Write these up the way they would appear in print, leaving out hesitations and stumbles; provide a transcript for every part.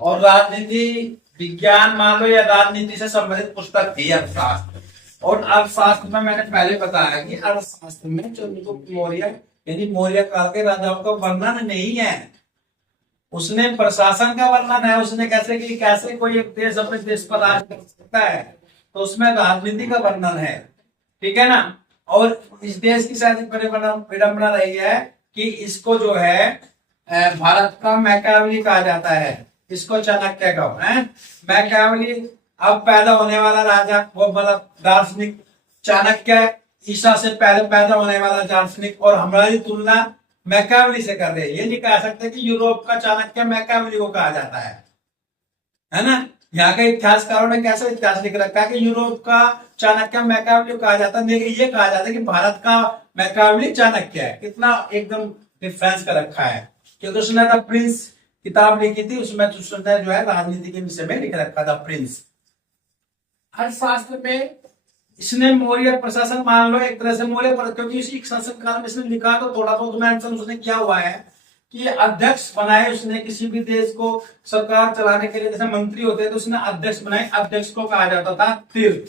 और राजनीति विज्ञान मान लो या राजनीति से संबंधित पुस्तक थी अर्थशास्त्र। और अर्थशास्त्र में मैंने पहले बताया कि अर्थशास्त्र में चंद्रगुप्त मौर्य यानी मौर्य काल के राजाओं का वर्णन नहीं है, उसने प्रशासन का वर्णन है। उसने कैसे कोई एक देश अपने देश पर राज कर सकता है, तो उसमें राजनीति का वर्णन है, ठीक है ना। और इस देश की शायद विडंबना रही है कि इसको जो है भारत का मैकावली कहा जाता है, इसको चाणक्य का है मैकावली। अब पैदा होने वाला राजा वो मतलब दार्शनिक चाणक्य, ईसा से पहले पैदा होने वाला दार्शनिक, और हमारी तुलना मैकावली से कर रहे हैं। ये नहीं कह सकते कि यूरोप का चाणक्य मैकावली को कहा जाता है ना। यहाँ के इतिहासकारों ने कैसे इतिहास लिख रखा है कि यूरोप का चाणक्य मैकावली को कहा जाता है, लेकिन ये कहा जाता है कि भारत का मैकावली चाणक्य है। कितना एकदम डिफरेंस कर रखा है, क्योंकि उसने द प्रिंस किताब लिखी थी, उसमें उसने जो है राजनीति के विषय में लिख रखा था प्रिंस। अर्थशास्त्र में इसने मौर्य प्रशासन मान लो एक तरह से मौर्य पर, क्योंकि इसी शासन काल में इसने लिखा तो थोड़ा बहुत मेंशन उसने किया हुआ है कि अध्यक्ष बनाए उसने किसी भी देश को सरकार चलाने के लिए। जैसे मंत्री होते हैं तो उसने अध्यक्ष बनाए, अध्यक्ष को कहा जाता था तीर्थ,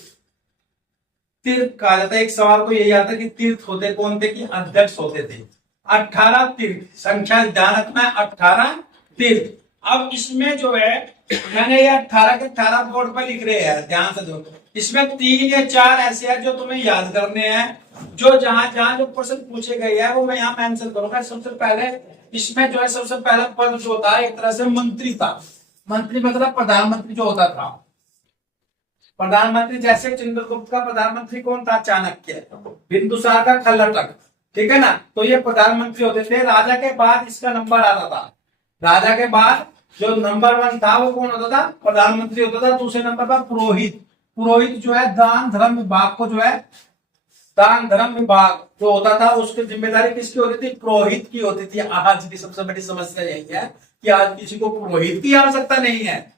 तीर्थ कहा जाता है। एक सवाल को यही आता है कि तीर्थ होते कौन थे, कि अध्यक्ष होते थे। 18 तीर्थ, संख्या ध्यान रखना है, 18 तीर्थ। अब इसमें जो है मैंने ये 18 के 18 बोर्ड पर लिख रहे हैं, ध्यान से दो। इसमें 3 या 4 ऐसे हैं जो तुम्हें याद करने हैं, जो जहां जहां जो प्रश्न पूछे गए हैं वो मैं यहाँ मेंशन करूंगा। सबसे पहले इसमें जो है सबसे पहला पद जो होता है एक तरह से मंत्री था। मंत्री मतलब प्रधानमंत्री जो होता था, प्रधानमंत्री। जैसे चंद्रगुप्त का प्रधानमंत्री कौन था, चाणक्य। बिंदुसार का खलनाटक, ठीक है ना। तो ये प्रधानमंत्री होते थे। राजा के बाद इसका नंबर आता था, राजा के बाद जो नंबर 1 था वो कौन होता था, प्रधानमंत्री होता था। दूसरे नंबर पर पुरोहित। पुरोहित जो है दान धर्म विभाग को जो है, दान धर्म विभाग जो होता था उसकी जिम्मेदारी किसकी होती थी, पुरोहित की होती थी। आज की सबसे बड़ी समस्या यही है कि आज किसी को पुरोहित की आवश्यकता नहीं है,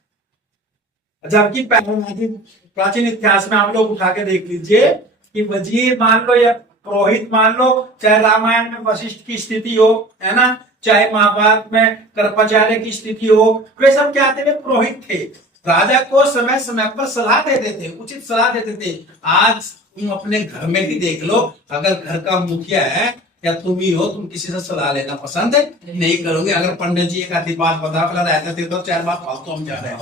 जबकि प्राचीन इतिहास में आप लोग उठा के देख लीजिए कि वजीर मान लो या पुरोहित मान लो, चाहे रामायण में वशिष्ठ की स्थिति हो, है ना, चाहे महाभारत में कर्पाचार्य की स्थिति हो, वे सब क्या थे, पुरोहित थे। राजा को समय समय पर सलाह देते थे, उचित सलाह देते थे। आज तुम अपने घर में भी देख लो, अगर घर का मुखिया है या तुम ही हो, तुम किसी से सलाह लेना पसंद नहीं करोगे। अगर पंडित जी एक आधी बात बता कर रहते थे तो 4 बात फालतू हम जा रहे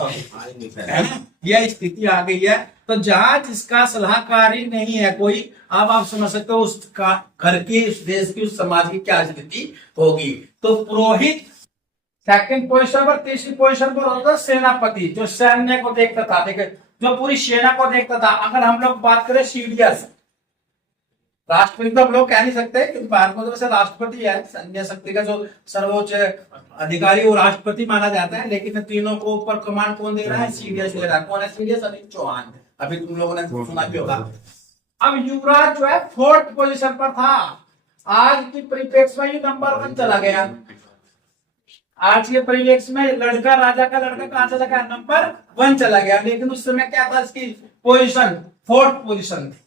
हैं, यह स्थिति आ गई है। तो जहां जिसका सलाहकारी नहीं है कोई, अब आप समझ सकते हो उसका घर की, उस देश की, उस समाज की क्या स्थिति होगी। तो पुरोहित सेकंड पोजीशन पर। तीसरी पोजीशन पर होता था सेनापति, जो सैन्य को देखता था, ठीक है, जो पूरी सेना को देखता था। अगर हम लोग बात करें सीडीएस, राष्ट्रपति तो हम लोग कह नहीं सकते क्योंकि भारत में तो वैसे राष्ट्रपति है, सैन्य शक्ति का जो सर्वोच्च अधिकारी वो राष्ट्रपति माना जाता है। लेकिन तीनों को ऊपर कमांड कौन दे रहा है, सीडीएस दे रहा है। कौन है सीडीएस, अनिल चौहान। अभी तुम लोगों ने सुना भी होगा। अब युवराज जो है 4th पोजीशन पर था। आज की परिप्रेक्ष्य में नंबर 1 चला गया। आज के परिप्रेक्ष्य में लड़का, राजा का लड़का कहां चला गया, नंबर 1 चला गया। लेकिन उस समय क्या था, इसकी पोजीशन 4th पोजीशन थी,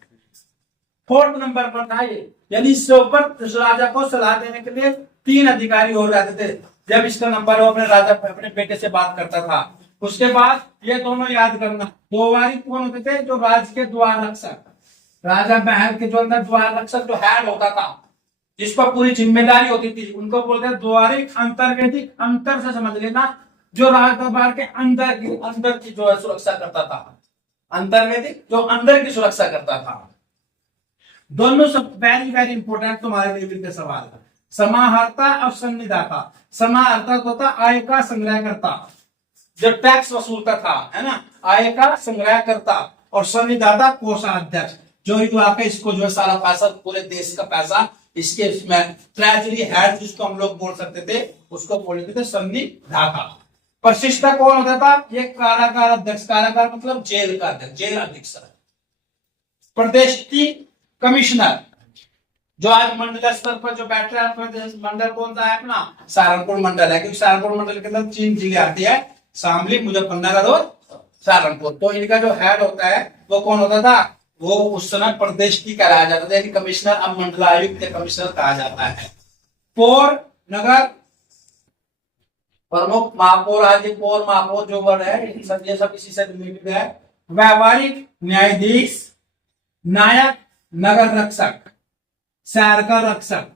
4th नंबर पर था ये। यानी इससे ऊपर राजा को सलाह देने के लिए 3 अधिकारी और रहते थे। जब इसका नंबर वो अपने राजा अपने बेटे से बात करता था। उसके बाद ये दोनों याद करना, दोवारी कौन होते थे, जो राज के द्वार रक्षक, राजा महल के जो अंदर द्वार रक्षक जो हेड होता था, जिस पर पूरी जिम्मेदारी होती थी, उनको बोलते हैं द्वारिक। अंतर्वेदिक, अंतर से समझ लेना, जो राज दरबार के अंदर की जो है सुरक्षा करता था। अंतर्वेदिक जो अंदर की सुरक्षा करता था। दोनों सब वेरी वेरी इंपोर्टेंट तुम्हारे लेवल के सवाल है। समाहर्ता और सन्निधाता। समाहर्ता होता आय का संग्रह करता, जो टैक्स वसूलता था, है ना, आय का संग्रह करता। और सन्निधाता कोषाध्यक्ष, जो इसको जो है सारा पैसा, पूरे देश का पैसा इसके इसमें ट्रेजरी हेड जिसको हम लोग बोल सकते थे, उसको बोलते थे सन्निधाता। प्रशिष्टा कौन होता था, ये कारागार अध्यक्ष। कारागार मतलब जेल का अध्यक्ष, जेल अधीक्षक। प्रदेश कमिश्नर, जो आज मंडल स्तर पर जो बैठ रहा है, प्रदेश मंडल कौन सा है अपना, सहारनपुर मंडल है, क्योंकि सहारनपुर मंडल के अंदर 3 जिले आती है, शामली, मुजफ्फरनगर और सहारनपुर। तो इनका जो हेड होता है वो कौन होता था, वो उस समय प्रदेश की कहलाया जाता था, यानी कमिश्नर। अब मंडलायुक्त कमिश्नर कहा जाता है। 4 नगर प्रमुख, महापौर आदि, पौर, महापौर जो वर्ड है ये सब इसी से रिलेटेड है। व्यावहारिक, न्यायाधीश, नायक, नगर रक्षक, शहर का रक्षक,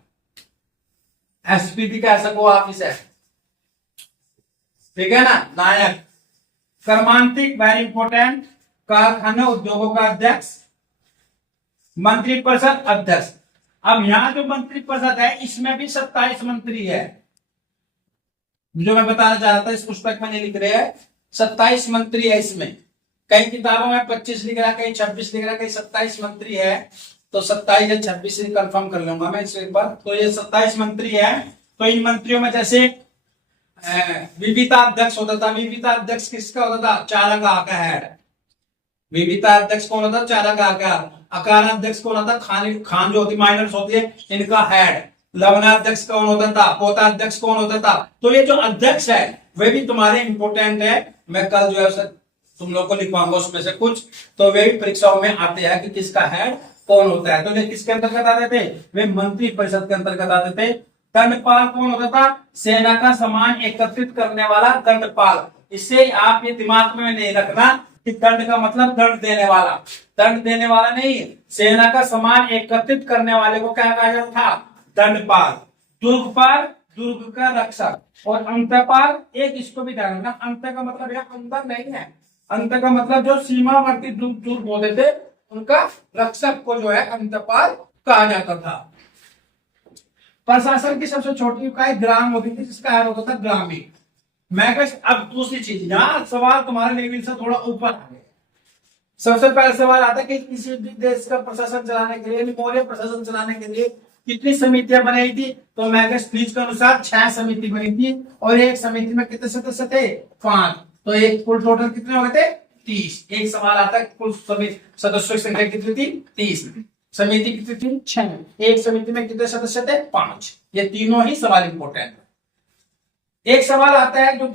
एसपीडी कह सको आप इसे, ठीक है ना, नायक। कर्मांतिक, वेरी इंपोर्टेंट, कारखाना उद्योगों का अध्यक्ष, मंत्रिपरिषद अध्यक्ष। अब यहां जो मंत्रिपरिषद है इसमें भी 27 मंत्री है, जो मैं बताना चाह रहा था, इस पुस्तक में नहीं लिख रहे हैं, 27 मंत्री है इसमें। कई किताबों में 25 लिख रहा है, कहीं 26 लिख रहा है, कहीं 27 मंत्री है। तो 27 या 26 से कंफर्म कर लूंगा मैं इस एक बार। तो ये 27 मंत्री है। तो इन मंत्रियों में जैसे विविता अध्यक्ष होता था, विविता अध्यक्ष किसका होता था, चारागाह का हेड। विविता अध्यक्ष कौन होता था, चारागाह का। अकारण अध्यक्ष कौन होता था, खान जो होती माइनर्स होती है इनका हेड। लवणाध्यक्ष कौन होता था, पोता अध्यक्ष कौन होता था। तो ये जो अध्यक्ष है वे भी तुम्हारे इंपोर्टेंट है। मैं कल जो है तुम लोग को लिखवाऊंगा उसमें से कुछ, तो वे भी परीक्षाओं में आते हैं कि किसका हेड कौन होता है। तो वे किसके अंतर्गत आते थे, वे मंत्री परिषद के अंतर्गत आते थे। दंडपाल कौन होता था, सेना का सामान एकत्रित करने वाला दंडपाल। इससे आप ये दिमाग में नहीं रखना कि दंड का मतलब दंड देने वाला, दंड देने वाला नहीं, सेना का सामान एकत्रित करने वाले को क्या कहा जाता था, दंडपाल। दुर्गपाल, दुर्ग का रक्षक। और अंतपाल, एक इसको भी ध्यान रखना, अंत का मतलब यह अंदर नहीं है, अंत का मतलब जो सीमावर्ती दुर्ग होते थे उनका रक्षक को जो है अंतपाल कहा जाता था। प्रशासन की सबसे छोटी इकाई ग्राम होती थी, जिसका हेड होता था ग्रामीण। मैं अब दूसरी चीज, यहाँ सवाल तुम्हारे लेवल से थोड़ा ऊपर आ गया। सबसे पहला सवाल आता है कि किसी भी देश का प्रशासन चलाने के लिए, मौर्य प्रशासन चलाने के लिए कितनी समितियां बनाई थी। तो मैगस फ्रीज के अनुसार 6 समिति बनी थी, और एक समिति में कितने सदस्य थे, 5। तो एक कुल टोटल कितने हो गए थे, 30। एक सवाल आता है कुल सदस्यों की संख्या कितनी थी, 30। समिति कितनी थी, 6। एक समिति में कितने सदस्य थे, 5। ये तीनों ही सवाल इंपोर्टेंट है। एक सवाल आता है जो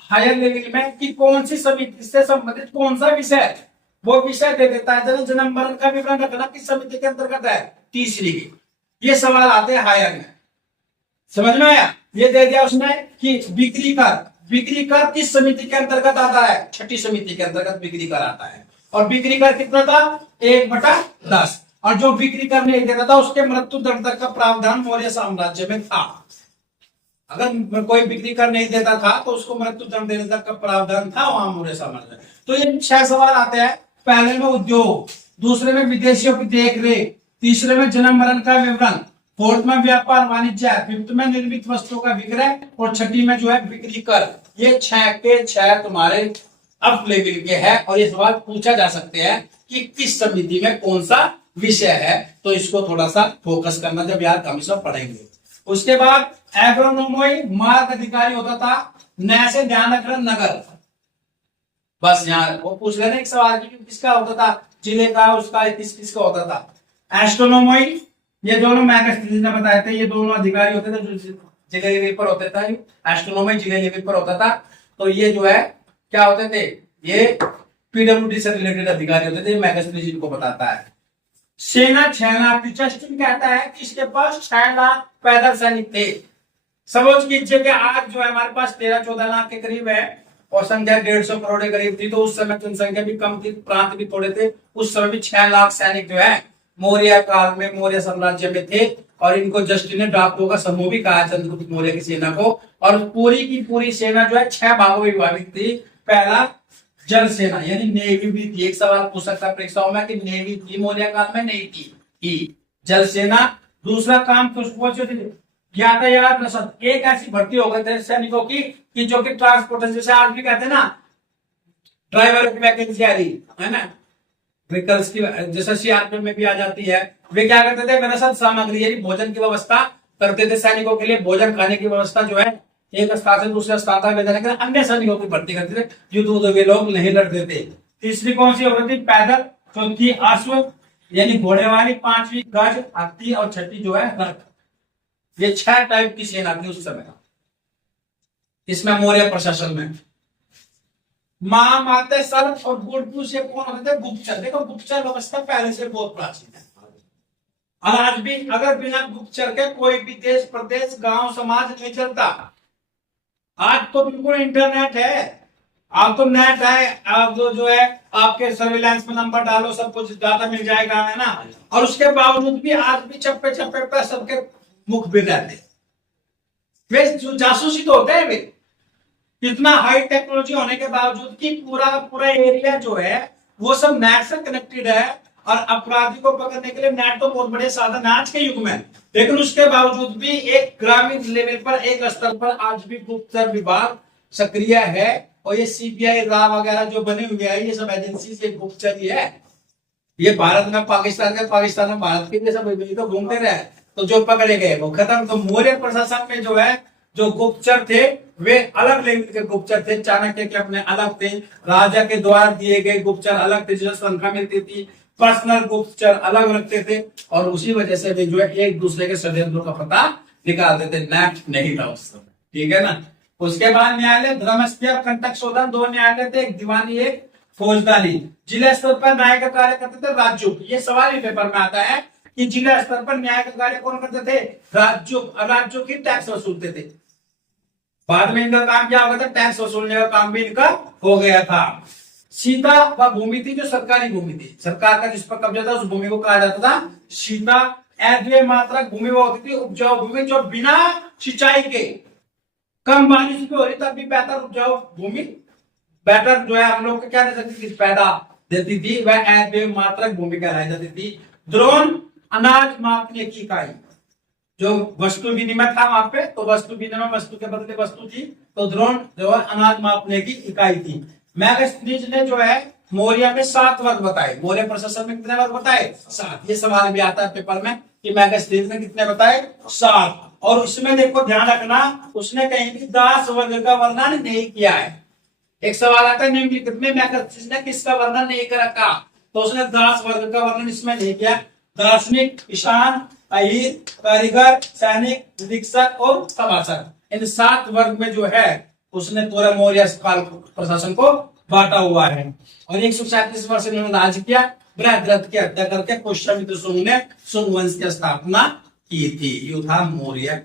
हायर लेवल में कि कौन सी समिति से संबंधित कौन सा विषय, वो विषय दे देता है। जन्म मरण का विवरण रखना किस समिति के अंतर्गत है, तीसरी की। ये सवाल आते हैं हायर में, समझ में आया। ये दे दिया उसने कि बिक्री कर, बिक्री कर किस समिति के अंतर्गत आता है, 6ठी समिति के अंतर्गत बिक्री कर आता है। और बिक्री कर कितना था, 1/10। और जो बिक्री कर नहीं देता था उसके मृत्यु दंड तक का प्रावधान मौर्य साम्राज्य में था। अगर कोई बिक्री कर नहीं देता था तो उसको मृत्यु दंड देने तक का प्रावधान था वहां मौर्य साम्राज्य। तो ये 6 सवाल आते हैं। पहले में उद्योग, दूसरे में विदेशियों की देखरेख, तीसरे में जन्म मरण का विवरण, फोर्थ में व्यापार वाणिज्य, फिफ्थ में निर्मित वस्तुओं का विक्रय, और छठी में जो है बिक्री कर। ये 6 के 6 तुम्हारे अप लेवल के हैं, और ये सवाल पूछा जा सकते हैं कि किस समिति में कौन सा विषय है। तो इसको थोड़ा सा फोकस करना जब यार हम सब पढ़ेंगे। उसके बाद एग्रोनोमोई, मार्ग अधिकारी होता था। न से ध्यान रखना, नगर। बस यहाँ वो पूछ लेना एक सवाल की किसका होता था, जिले का, उसका किसका होता था। एस्ट्रोनोमोई, ये दोनों मैगस्ट्रीज ने बताए थे, ये दोनों अधिकारी होते थे जो जिले लेवल पर होते थे। एस्ट्रोनोमोई जिले लेवल पर होता था। तो ये जो है क्या होते थे, ये पीडब्ल्यूडी से रिलेटेड अधिकारी होते थे, मैगस्ट्रीज इनको बताता है। सेना 6 लाख थी। जस्टिन कहता है कि इसके पास 6 लाख पैदल सैनिक थे। समझ कीजिए कि आज जो है हमारे पास 13-14 लाख के करीब है, और संख्या 150 करोड़ के करीब थी। तो उस समय जनसंख्या भी कम थी, प्रांत भी थोड़े थे। उस समय भी 6 लाख सैनिक जो है मौर्य काल में मौर्य साम्राज्य में थे। और इनको जस्टिन ने डाकुओं का समूह भी कहा चंद्रगुप्त मौर्य की सेना को। और पूरी की पूरी सेना जो है 6 भागों में विभाजित थी। पहला जल सेना, यानी नेवी भी थी। एक सवाल पूछ सकता है परीक्षाओं में कि नेवी थी मौर्य काल में, नहीं थी जल सेना। दूसरा काम यातायात रसद, एक ऐसी भर्ती हो गई थी सैनिकों की कि जो कि ट्रांसपोर्टेशन, जैसे आज भी कहते हैं ना ड्राइवर की वैकेंसी आ रही है ना, व्हीकल्स की, जैसे सीआरपीएफ में भी आ जाती है। वे क्या करते थे, रसद सामग्री यानी भोजन की व्यवस्था करते थे सैनिकों के लिए। भोजन खाने की व्यवस्था जो है एक स्थान से दूसरे स्थान तक ले जाने के लिए अन्य सैनिकों की भर्ती करते थे, युद्ध वे लोग नहीं लड़ते थे। तीसरी कौन सी होती थी, पैदल। चौथी अश्व यानी घोड़े वाली। 5वीं गज, हाथी, और 6ठी जो है रथ। ये 6 टाइप की सेना थी उस समय इसमें मौर्य प्रशासन में। महामाते सर्प और गुड़पुष ये कौन होते थे, गुप्तचर। देखो गुप्तचर व्यवस्था पहले से बहुत प्राचीन है। आज भी अगर बिना गुप्तचर के कोई भी देश, प्रदेश, गांव, समाज नहीं चलता। आज तो बिल्कुल इंटरनेट है, आप तो नेट है, आप जो है आपके सर्विलांस में नंबर डालो, सब कुछ डाटा मिल जाएगा, है ना। और उसके बावजूद भी आज भी चप्पे चप्पे पर सबके मुख भी रहते, वे जो जासूसी तो होते हैं वे। इतना हाई टेक्नोलॉजी होने के बावजूद कि पूरा पूरा एरिया जो है वो सब नेट से कनेक्टेड है, और अपराधी को पकड़ने के लिए नेट तो बहुत बड़े साधन है आज के युग में। लेकिन उसके बावजूद भी एक ग्रामीण लेवल पर, एक स्तर पर आज भी गुप्तचर विभाग सक्रिय है, और ये सीबीआई रा वगैरह जो बने हुए हैं, ये सब एजेंसी से गुप्तचर ही है। ये भारत में पाकिस्तान के, पाकिस्तान में भारत के, सब तो घूमते रहे, तो जो पकड़े गए वो खत्म। तो मौर्य प्रशासन में जो है जो गुप्तचर थे वे अलग लेवल के गुप्तचर थे, चाणक्य के अपने अलग थे, राजा के द्वारा दिए गए गुप्तचर अलग थे, जिसमें तनख्वाह मिलती थी, पर्सनल गुप्तचर अलग रखते थे, और उसी वजह से वे जो है एक दूसरे के षड्यंत्रों का पता निकालते थे। नेट नहीं था उस समय, ठीक है ना। उसके बाद न्यायालय धर्मस्थ्य और कंटक शोधन, दो न्यायालय थे, एक दीवानी एक फौजदारी। जिला स्तर पर न्याय का कार्य करते थे राज्यों, ये सवाल ही पेपर में आता है कि जिला स्तर पर न्याय का कार्य कौन करते थे, राज्यों की टैक्स वसूलते थे। बाद में इनका काम क्या हो गया था, टैक्स वसूलने का काम भी इनका हो गया था। सीता वह भूमि थी जो सरकारी भूमि थी, सरकार का जिस पर कब्जा था उस भूमि को कहा जाता था सीता। अद्वैय मात्रक भूमि वो होती थी उपजाऊ भूमि, जो बिना सिंचाई के, कम बारिश भी हो रही तब भी बेहतर उपजाऊ भूमि, बेटर जो है हम लोग को क्या दे सकती थी, पैदा देती थी, वह अद्वैय मात्रक भूमि कहलाई जाती थी। द्रोण अनाज मापने की इकाई, जो वस्तु विनिमय था वहां पे, तो वस्तु विनिमय वस्तु के बदले वस्तु थी, तो द्रोण जो है अनाज मापने की इकाई थी। मैगस्थनीज ने जो है मौर्य में 7 वर्ग बताए, मौर्य प्रशासन में कितने वर्ग बताए, 7। ये सवाल भी आता है पेपर में कि मैगस्थनीज ने कितने बताए, 7। और उसमें देखो ध्यान रखना, उसने कहीं भी दास वर्ग का वर्णन नहीं किया है। एक सवाल आता है निम्नलिखित में मैगस्थनीज ने किसका वर्णन नहीं कर रखा, तो उसने दास वर्ग का वर्णन इसमें नहीं किया। दार्शनिक, किसान, अहीर, कारीगर, सैनिक, निरीक्षक और सभासद, इन 7 वर्ग में जो है उसने पूरा मौर्य काल प्रशासन को बांटा हुआ है। और 137 वर्ष इन्होंने राज किया। बृहद्रथ की हत्या करके पुष्यमित्र शुंग ने शुंग वंश की स्थापना की थी। ये था मौर्य।